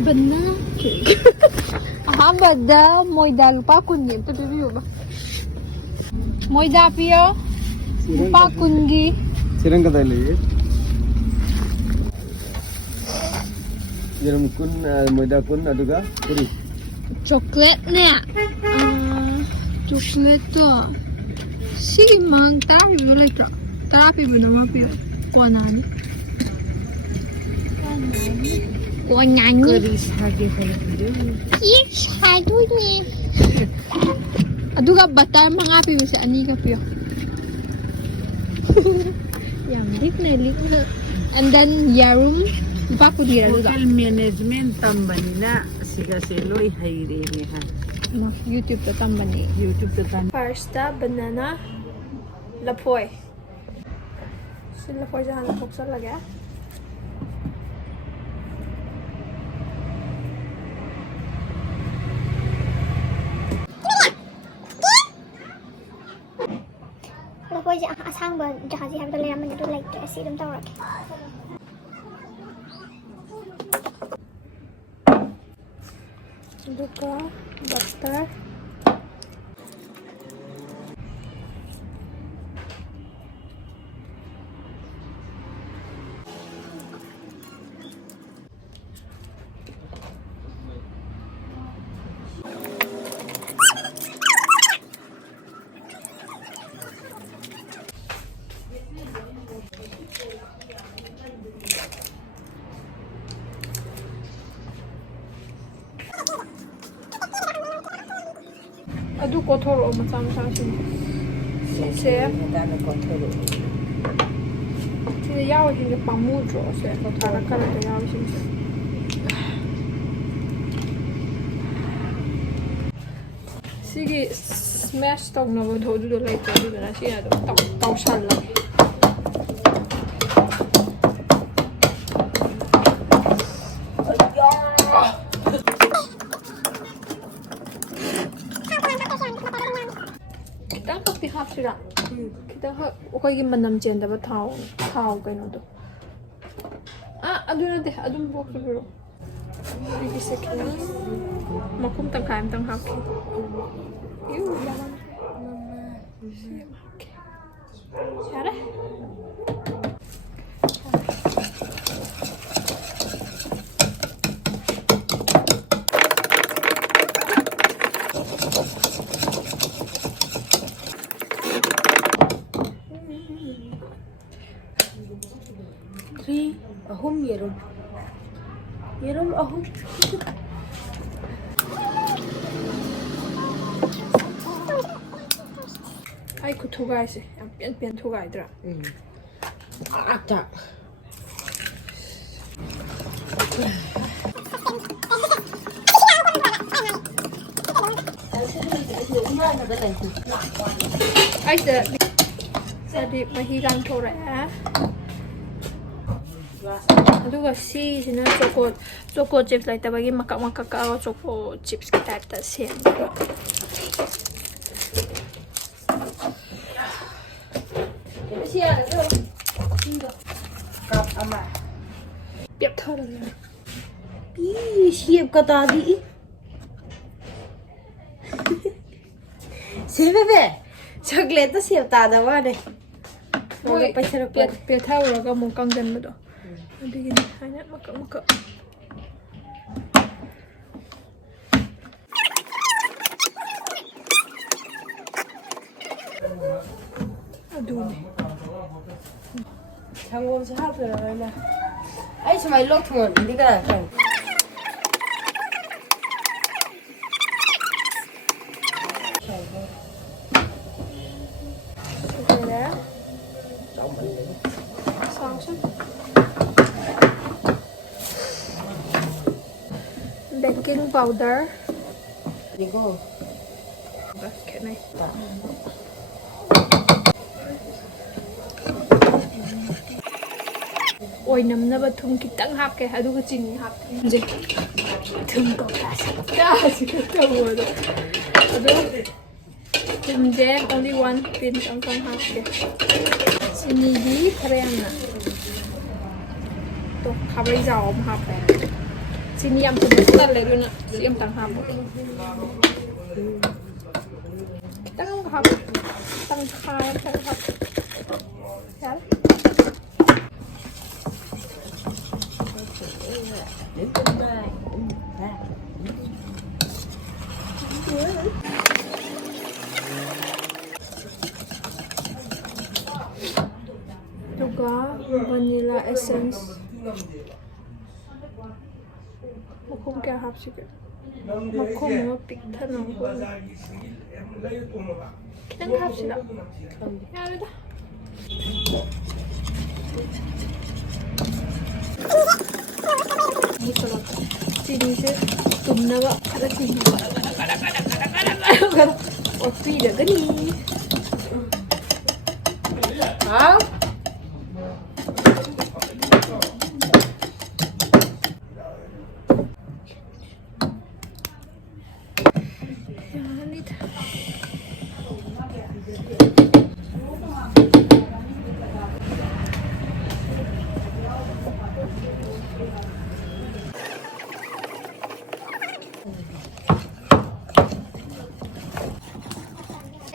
banana cake. Ahambada moida lupa kungi itu dulu ba. Moida pio lupa kungi. Sirang kata lagi. Jarum kun moida kun ada ga? Puri. Coklat ni. Coklat tu. Si mang terapi boleh tak? Terapi bernama pio. Warna ni. Warna ni. Keris harga saya. Yes, hadu ni. Aduga batar mangapi bisa ani ka pio. Yang lik na. And then yarum pa ko dira duga. Hotel management tambanila siga seloy hayre ni ha. YouTube to tambani. YouTube to tan. First banana LAFOI. Sila LAFOI jangan buksan lagi ya. LAFOI asang ba jahat sih habis lama itu like sih dum tahu lagi. Duga butter. Aduh kotor macam-macam sini. Saya Dana kotor. Sini yaw sini pamujo saya kotor kalau ada yaw sini. Sini smash tong na bodo do like do na siya do tong shan lang. Kita kopi hap sila. Kita okay manam jenda ba tao kayo do. Adun na de adun buok siguro. Bigi sekina. Makum tang kaim tang hap. Ew, yaman. Syara? Ahum yerum. Yerum ahum. Ay ko tugai sih, yang pian tugai dra. Ada. Ay jadi mahigang tora ya. Aduga si sina choco chips like tabagi maka ka choco chips kita ta siya. Siya na kap ama. Piap thara na. Siap kata di. Sebebe. Chocolate siap ta da wa de. Oi, piap thara ka mo kang jan mo do. Bigyan hanya maka. Aduh ni. Tanggung jawab lah. Ay, semai lok tuh, ini kan. Sudah. Sausnya. Baking powder. Digo. Okay, nice. Oi namnaba thum kitang hapke aduga chini hapke je thum ko kasi ka bodo adu thum je only one pinch ang hapke chini di parang na to khabai jaw hapke Sini yang sebesar lah tu nak siam tanghap. Tanghap, tanghap. Ya. Juga vanilla essence. Makum kaya hap sikit. Makum mo pikta nang ko. Kitang hap sila. Yari dah. Sini se tumna ba kada sini kada और फिर गनी हाँ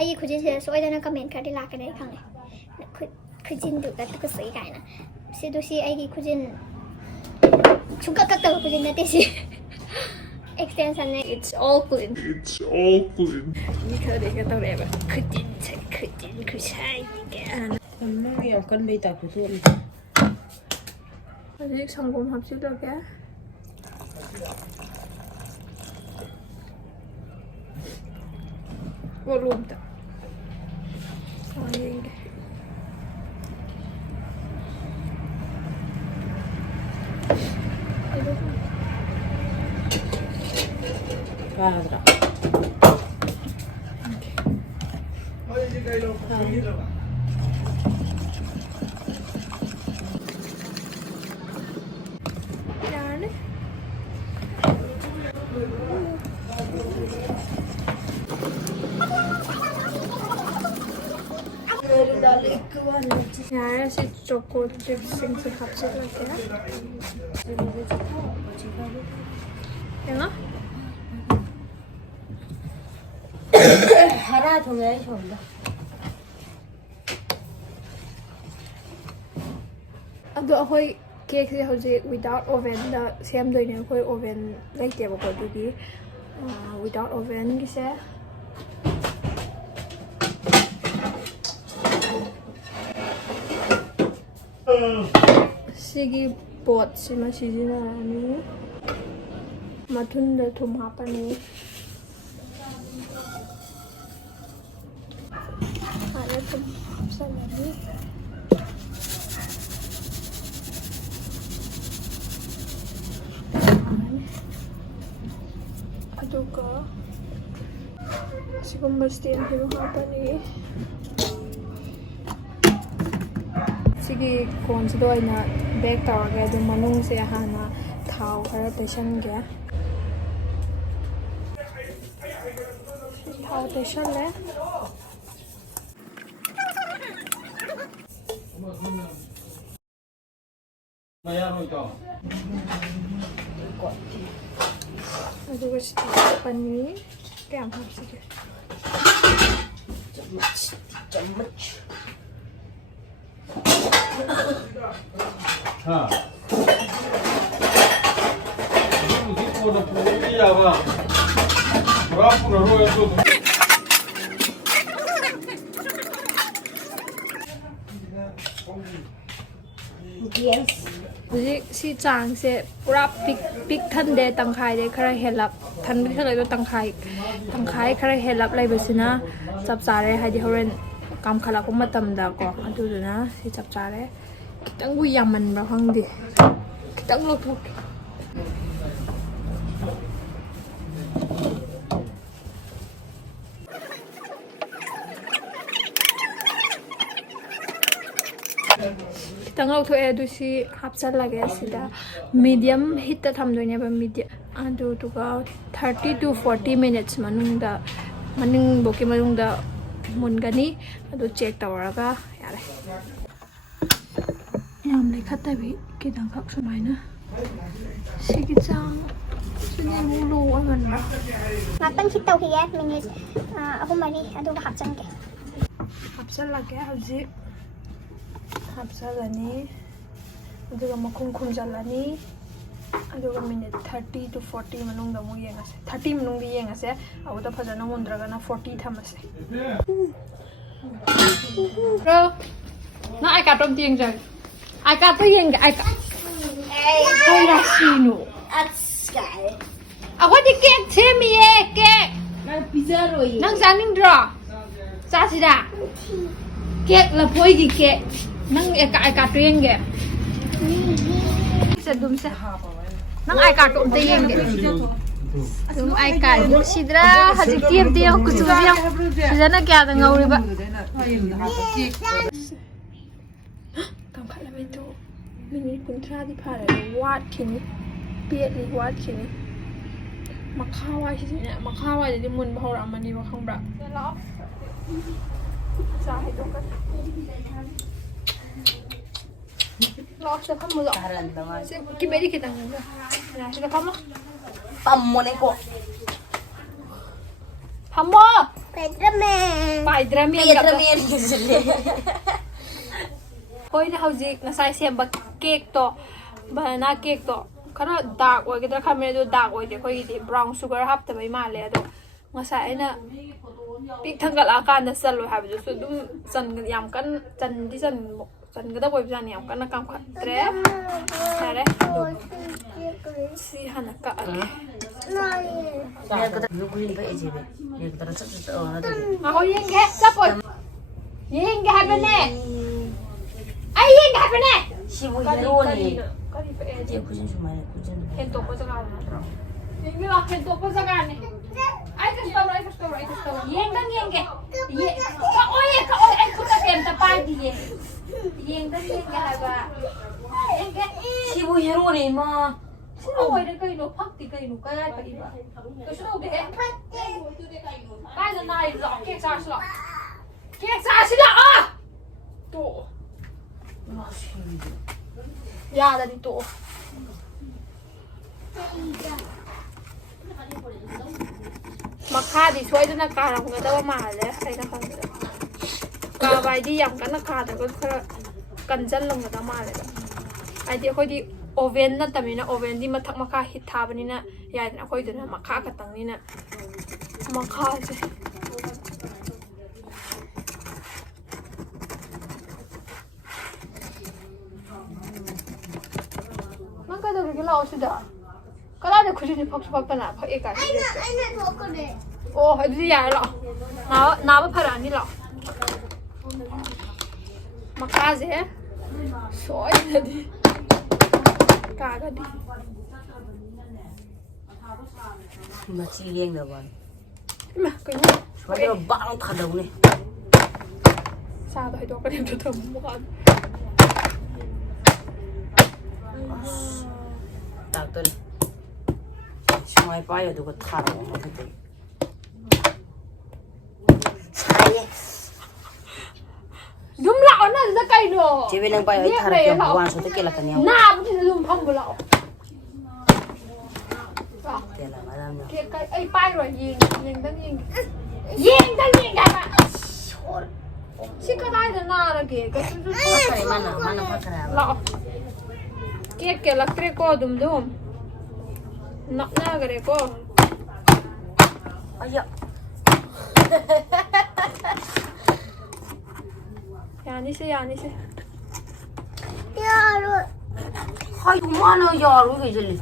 ये खुजिन से सोई देना comment कर दे ला कर दे खाने खुजिन दुक तक तो सही का है ना से दोसी आई की खुजिन चुका तक तो खुजिन नते से extension है it's all cleanนี่เคยได้ก็ต้องได้แบบखुजिनคือใช่แกมันไม่เอากันไปตักผู้ส่วน อันนี้สังคมหับชื่อตัวแกว่ารวมแต่Padra. Yani. Yani si choco chips sing se hapse lagya. Yana? Hara thongay chomda. Ado ahoy cake se hoje without oven da same doine ahoy oven laite ba ko dugi without oven gi se sigi pot sima sijina ni mathun da thum hapani ada thum salani aduga sigum bastin thum hapani sigi kon si doi na bake tawage du manung se hana thau khara tation ge thau tation le aduga si pani kaya hap sige हाँ इसको तो पूरी आवा पूरा रोए तो yes Hujik si chang se pura pik than de tangkhai de khara helap than bi khalai do tangkhai khara helap lai basina chap chare haidi horen kam khala ko matam da ko adu na si chap chare kitang bu yaman ba khang di kitang lo thuk kitang lo thuk edu si hapchal lage sida medium heat ta tham doine ba medium adu to ga 30 to 40 minutes manung da maning boki manung da mungani adu check tawaraga yare yam le khata bi kidang khak sumaina 시기 짱 순이 무로 하면 나 Ngatan kita uhiya minit ako mari ado ka hapsan ke. 합살라게 하지 합살라니 aduga makhung khunjalani aduga minute 30 to 40 manungda mu yengase 30 manungda yengase abuda phajana mundraga na 40 thamase bro na ai ka tom tieng jang ai ka to yeng ai ka ai ra sino Atskay. ako di kek chemi e kek nang pizza roi nang saning dra sa sida kek la phoi gi kek nang ai ka to yeng ge sa dum sa nang ai ka to te yeng ge dum ai ka sidra haji tiam tiam ku su biam sijana kya da ngauri ba kam khala me to mini kuntra di phara wat khini piet li wat khini makhawa shi ne makhawa de mun ba hora mani ba khang bra sa hai to ka Lock sa kamu lock. Kibeli kita nga. Na sila kamu. pammo ne ko Hamo. Pedramen. Paidrami pizza ka. men gisle Hoy na hauji na sai sem ba cake to. Banana cake to. Kana dark oy gidra khamre do dark oy de khoi di brown sugar hap ta bai ma le ado. Ngasa ina pik thangal akan na sal lo habu so dum san yam kan chan di san san gada boy jan yam kan na kam khat tre. Sare. Si hanaka ake. ne ka da lu green ba eje be ne ka da sa na de Ako yenge, sapon. Yenge habene. Ay yenge habene. shibu hero ne Kari pa eh. je kujin su mai kujin Hento ko sa kana. Yenge ba hento ko sa kana. Ay kasto. Yenge yenge. Ye. Ka oye ay ko ka tem ta pa di ye. Yenge haba. Yenge. shibu hero ne ma Sino oy de kai no phak ti kai no kai pa iba. Ko sino de. Kai na nai lo ke sa slo. Ke sa slo ah. To. Ya da di to. Makhadi soidana karamgadawa male aina khangda. Ka bai di yam kana khada ko khara kanjallamgada male. Ai di khoi di oven na tamina oven di mathak makha hit thabanina yaidna khoi duna makha khatangnina makha se nang ka da gila osida kala de khujini phak na phak e ka Aina thokore. Oh, itu ya lo. Napa parani lo. Makasih. Soy tadi. Kagak di. machi leng da ban Mah, kayaknya. so da ba long thada ne Sabar itu kan yang tutup muka. ta to ne smai pa yo do ko thara mo ma de sai Dum lao na sa kayo no. je be lang pa yo thara ke wan so te ke la kan ya Na, buti na dum pang bulao. te la madam no Kaya kay ay pairo ying dang. Ying ba? Si kadai na narage. Kasi pakare mana pakare lao. Kaya lakre ko dum. Nak na gare ko. aya Yani se. Yaro. hai tu mana yaru ke jeli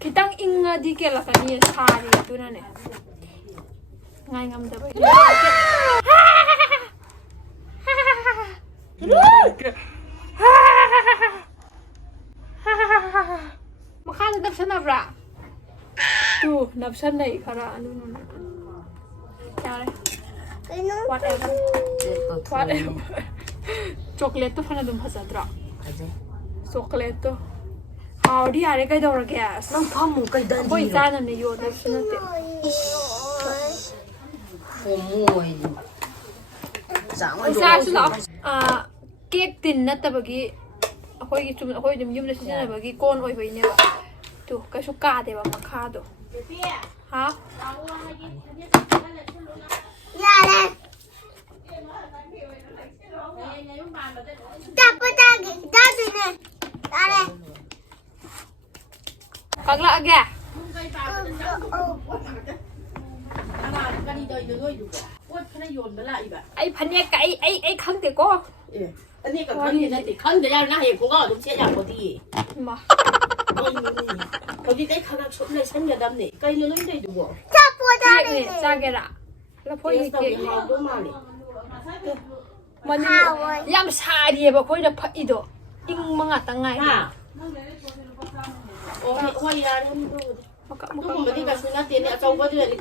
Kitang inga di kela kani sari tu na ne. Ngai ngam da ba. Makala napsan na bra. Tu napsan na ikara anu. Yare. Whatever. Chocolate to fana dum hasadra. Chocolate to. ꯍꯥꯎꯗꯤ ꯌꯥꯔꯦ ꯀꯩꯗꯧꯔꯒꯦ ꯅꯪ ꯐꯝꯃꯨ ꯀꯩꯗ ꯑꯩꯈꯣꯏ ꯆꯥꯅꯕꯅꯦ ꯌꯣꯟꯅꯕꯁꯨ ꯅꯠꯇꯦ ꯍꯣꯃꯣꯏ ꯆꯥꯁꯨ ꯂꯥꯛꯑꯣ cake ꯇꯤꯟ ꯅꯠꯇꯕꯒꯤ ꯑꯩꯈꯣꯏꯒꯤ ꯆꯨꯝꯅ ꯑꯩꯈꯣꯏ ꯑꯗꯨꯝ ꯌꯨꯝꯗ ꯁꯤꯖꯤꯟꯅꯕꯒꯤ ꯀꯣꯟ ꯑꯣꯏꯕꯩꯅꯦꯕ ꯇꯨ ꯀꯩꯁꯨ ꯀꯥꯗꯦꯕ ꯃꯈꯥꯗꯣ ꯍꯥ ꯌꯥꯔꯦ ꯇꯞꯄ ꯇꯥꯒꯦ ꯇꯥꯗꯣꯏꯅꯦ ꯇꯥꯔꯦ ꯀꯛꯂꯛꯑꯒꯦ ꯑꯩ ꯐꯅꯦꯛꯀ ꯑꯩ ꯈꯪꯗꯦꯀꯣ ꯑꯅꯦꯛꯀ ꯈꯪꯗꯦ ꯅꯠꯇꯦ ꯈꯪꯗꯦ ꯌꯥꯔꯅ ꯍꯌꯦꯡ ꯈꯣꯡꯒꯥꯎ ꯑꯗꯨꯝ ꯁꯦꯠ ꯌꯥꯄꯣꯗꯤ ꯍꯧꯖꯤꯛ ꯑꯩ ꯈꯔ ꯁꯨꯝ ꯂꯩꯁꯟꯒꯗꯕꯅꯦ ꯀꯩꯅꯣ ꯅꯣꯏ ꯇꯧꯏꯗꯨꯕꯣ ꯀꯦꯛꯅꯦ ꯆꯥꯒꯦꯔꯥ ꯂꯐꯣꯏꯒꯤ ꯀꯦꯛ ꯍꯥꯎꯗꯧ ꯃꯥꯜꯂꯦ ꯌꯥꯝ ꯁꯥꯔꯤꯑꯕ ꯑꯩꯈꯣꯏꯅ ꯐꯛꯏꯗꯣ ꯏꯪꯕ ꯉꯥꯛꯇ ꯉꯥꯏ ꯍꯣꯏ ꯌꯥꯔꯦ ꯑꯗꯨꯒꯨꯝꯕꯗꯤ ꯀꯩꯁꯨ ꯅꯠꯇꯦꯅꯦ ꯑꯆꯧꯕꯗꯨꯗꯗꯤ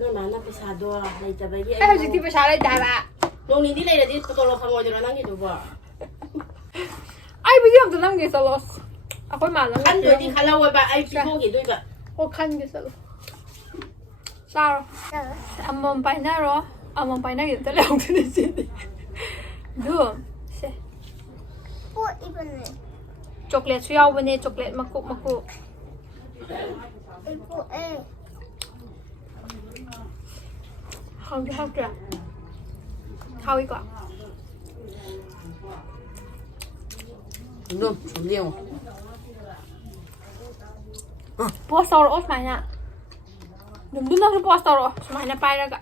ꯅꯣꯏ ꯃꯥꯅ ꯄꯩꯁꯥꯗꯣ ꯂꯩꯇꯕꯒꯤ ꯑꯩ ꯍꯧꯖꯤꯛꯇꯤ ꯄꯩꯁꯥ ꯂꯩꯇꯦ ꯍꯥꯏꯕ ꯅꯣꯡ ꯅꯤꯗꯤ ꯂꯩꯔꯗꯤ ꯇꯣꯂꯣꯞ ꯐꯪꯉꯣꯏꯗ꯭ꯔꯣ ꯅꯪꯒꯤꯗꯨꯕꯣ ꯑꯩ ꯚꯤꯗꯤꯑꯣ ꯑꯝꯇ ꯅꯝꯒꯦ ꯆꯠꯂꯣ ꯑꯩꯈꯣꯏ ꯃꯥ ꯈꯟꯗꯣꯏꯗꯤ ꯈꯜꯍꯧꯋꯦꯕ ꯑꯩ ꯄꯤꯊꯣꯛꯈꯤꯗꯣꯏꯕ ꯑꯣ ꯈꯟꯒꯦ ꯆꯠꯂꯣ ꯆꯥꯔꯣ ꯑꯃꯃꯝ ꯄꯥꯏꯅꯔꯣ ꯑꯃꯃꯝ ꯄꯥꯏꯅꯒꯦ ꯑꯝꯇ ꯂꯩꯍꯧꯗꯣꯏꯅꯦ ꯁꯤꯗꯤ ꯑꯗꯨ ꯁꯦ ꯆꯣꯀ꯭ꯂꯦꯠꯁꯨ ꯌꯥꯎꯕꯅꯦ ꯆꯣꯀ꯭ꯂꯦꯠ ꯃꯀꯨꯞ ꯃꯀꯨꯞ ꯍꯥꯎꯗꯤ ꯍꯥꯎꯇ꯭ꯔꯥ ꯍꯥꯎꯏꯀꯣ ꯑꯗꯨꯝ ꯌꯦꯡꯉꯣ ꯄꯣꯁ ꯇꯧꯔꯛꯑꯣ ꯁꯨꯃꯥꯏꯅ ꯑꯗꯨꯝ ꯅꯪꯁꯨ ꯄꯣꯁ ꯇꯧꯔꯛꯑꯣ ꯁꯨꯃꯥꯏꯅ ꯄꯥꯏꯔꯒ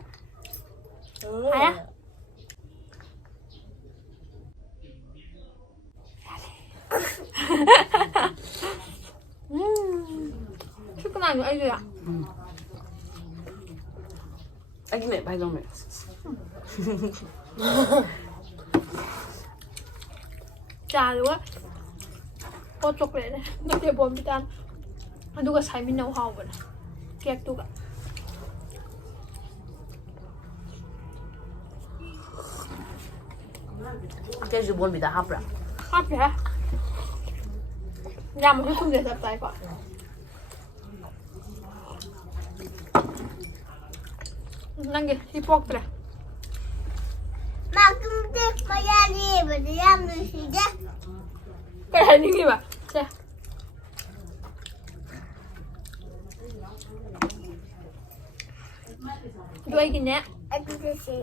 ꯍꯥꯏꯌꯥ ꯁꯤ ꯀꯅꯥꯅꯣ ꯑꯩꯁꯨ ꯑꯩꯒꯤꯅꯦ ꯚꯥꯏꯗꯧꯅꯦ ꯆꯥꯗꯨꯒ ꯍꯣꯠ ꯆꯣꯀ꯭ꯂꯦꯠꯅꯦ ꯅꯠꯇꯦ ꯕꯣꯟꯕꯤꯇꯥꯟ ꯑꯗꯨꯒ ꯁꯥꯏꯃꯤꯟꯅꯧ ꯍꯥꯎꯕꯅꯦ ꯀꯦꯛꯇꯨꯒ ꯀꯦꯛꯁꯨ ꯕꯣꯟꯕꯤꯗ ꯍꯥꯞꯄ꯭ꯔꯥ ꯍꯥꯞꯄꯦ ꯌꯥꯝꯅꯁꯨ ꯊꯨꯝꯁꯦ ꯆꯞ ꯆꯥꯏꯀꯣ ꯅꯪꯒꯤ ꯁꯤ ꯄꯣꯛꯇ꯭ꯔꯦ ꯃꯥꯀꯨꯝꯗꯦ ꯃꯌꯥꯅꯤꯕꯗꯤ ꯌꯥꯝ ꯅꯨꯡꯁꯤꯗꯦ ꯀꯩ ꯍꯥꯏꯅꯤꯡꯉꯤꯕ ꯁꯦ ꯑꯗꯨ ꯑꯩꯒꯤꯅꯦ ꯑꯗꯨꯗ ꯁꯤ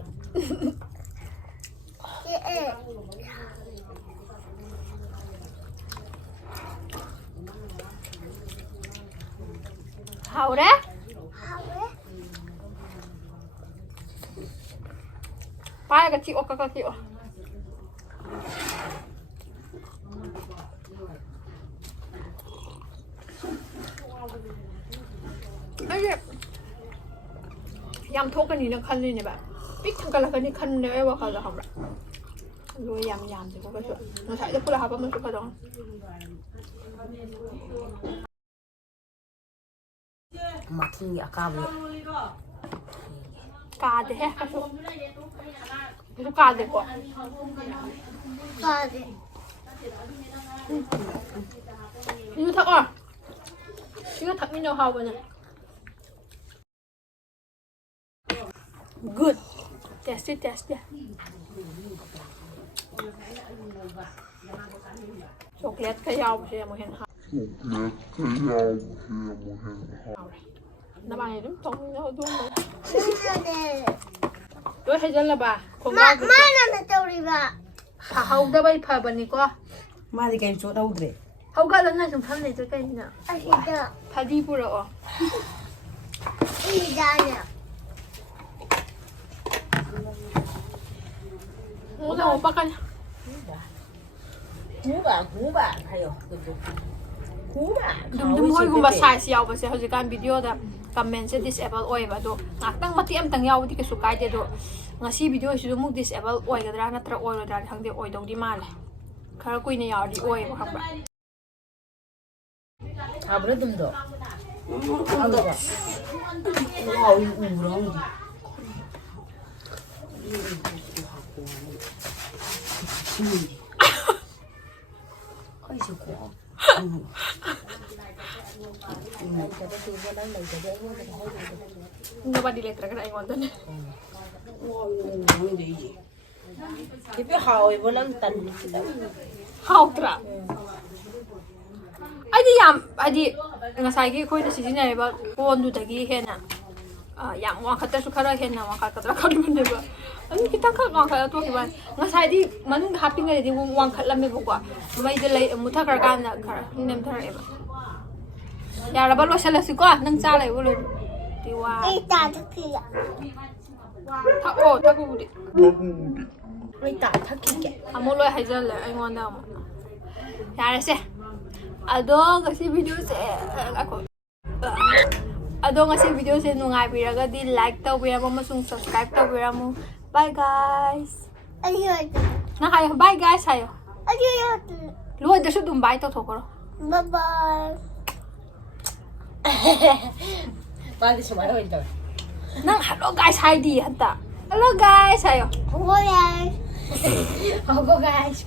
ꯍꯥꯎꯔꯦ पाएगा ची ओका का की ओ अरे याम थोकनी ना खन लेने बा पिक थंकलकनी खन ने ए वखल दा हमरा लो याम याम से को सो न साइड पुला हाबा मन सुका दong 마틴이 아까워 कादे है कसो तो कादे को कादे 이거 다 어. 이거 다 민어 하고는. Good. Tasty, tasty. Chocolate cái dầu thì một hình hạt. Nó bằng đúng không nó đúng rồi. Tôi hay dân là bà. Má nó tao đi bà. Hầu đó bây phở bẩn có. Mà thì cái chỗ đâu rồi? Hầu cái lần này chúng thăm này tôi cái gì nữa? Phở đi bù rồi. Đi ra nè. Muốn đâu bắt anh? Cú bà, hay rồi. Cú bà. Đúng thôi cũng bà xài xèo bà sẽ hồi cái video đó comment sẽ disable oi và đồ. Tăng mất em tăng nhau thì cái số cái đó. Ngasi video sẽ dùng disable oi cái đó nó tra oi rồi thằng đi oi đâu đi mà này. Khá là quý này đi oi mà không bà. À bữa đêm đó. 한다. 와, 이거 뭐라는데? Ay, siya ko. Hindi ba diletra ka na ingon doon? Wow, hindi 이제. Ibi hawi mo lang tan. Hautra. Adi yam, adi ngasai gi khoi da sijina ba phone du dagi hena. Yam wa khata su khara hena wa khata ka du ne ba. Ani kita ka wa khata to ki ba. Ngasai di manung happy ngai di wang khat lam me bu kwa. Mai de lai mu tha kar kan na khar nem thar e ba. Ya ra ba lo shala si kwa nang cha lai bo lo. Di wa. Ai ta ta kia. Tha o tha bu di. Ay, tatakike. Amo lo hai ja le ai ngon da mo. Ya ra se. Ado kasi video se ako. Ado nga si video se nungai biraga di like tau bira mo masung subscribe tau bira mo. Bye guys. Ayun. Na kayo bye guys hayo. Ayun. Luwag da siya bye tau thokoro. Bye-bye. Bali siya mayo ito. Nang hello guys hi di hanta. Hello guys hayo. Bye. Opo, guys.